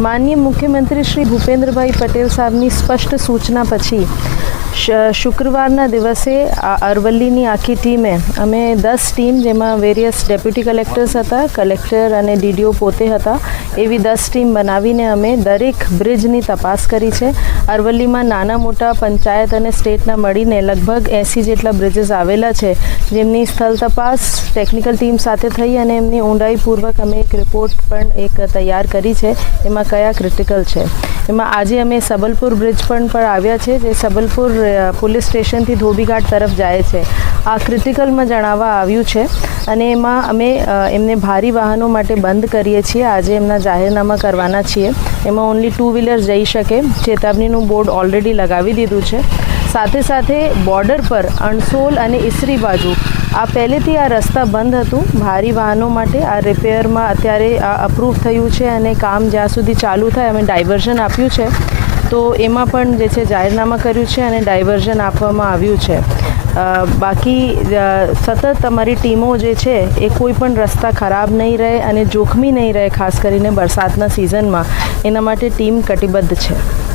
માનનીય મુખ્યમંત્રી શ્રી ભૂપેન્દ્રભાઈ પટેલ સાહેબની સ્પષ્ટ સૂચના પછી શુક્રવારના દિવસે અરવલ્લીની આખી ટીમે, અમે દસ ટીમ જેમાં વેરિયસ ડેપ્યુટી કલેક્ટર્સ હતા કલેક્ટર અને ડીડીઓ પોતે હતા, એવી દસ ટીમ બનાવીને અમે દરેક બ્રિજની તપાસ કરી છે. અરવલ્લીમાં નાના મોટા પંચાયત અને સ્ટેટના મળીને લગભગ એંસી જેટલા બ્રિજીસ આવેલા છે, જેમની સ્થળ તપાસ ટેકનિકલ ટીમ સાથે થઈ અને એમની ઊંડાઈપૂર્વક અમે એક રિપોર્ટ પણ એક તૈયાર કરી છે, એમાં કયા ક્રિટિકલ છે. એમાં આજે અમે સબલપુર બ્રિજ પણ પર આવ્યા છે જે સબલપુર પોલીસ સ્ટેશનથી ધોબીઘાટ તરફ જાય છે. આ ક્રિટિકલમાં જણાવવા આવ્યું છે અને એમાં અમે એમને ભારી વાહનો માટે બંધ કરીએ છીએ. આજે એમના જાહેરનામા કરવાના છીએ. એમાં ઓનલી ટુ વ્હીલર જઈ શકે. ચેતવણીનું બોર્ડ ઓલરેડી લગાવી દીધું છે. સાથે સાથે બોર્ડર પર અણસોલ અને ઈસરી બાજુ. આ પહેલેથી આ રસ્તા બંધ હતું. ભારી વાહનો માટે આ રિપેરમાં અત્યારે આ અપ્રૂવ થયું છે અને કામ જ્યાં સુધી ચાલુ થાય અમે ડાયવર્ઝન આપ્યું છે. તો એમાં પણ જે છે જાહેરનામા કર્યું છે અને ડાયવર્ઝન આપવામાં આવ્યું છે. બાકી સતત અમારી ટીમો જે છે એ કોઈ પણ રસ્તા ખરાબ નહીં રહે અને જોખમી નહીં રહે, ખાસ કરીને વરસાદના સિઝનમાં એના માટે ટીમ કટિબદ્ધ છે.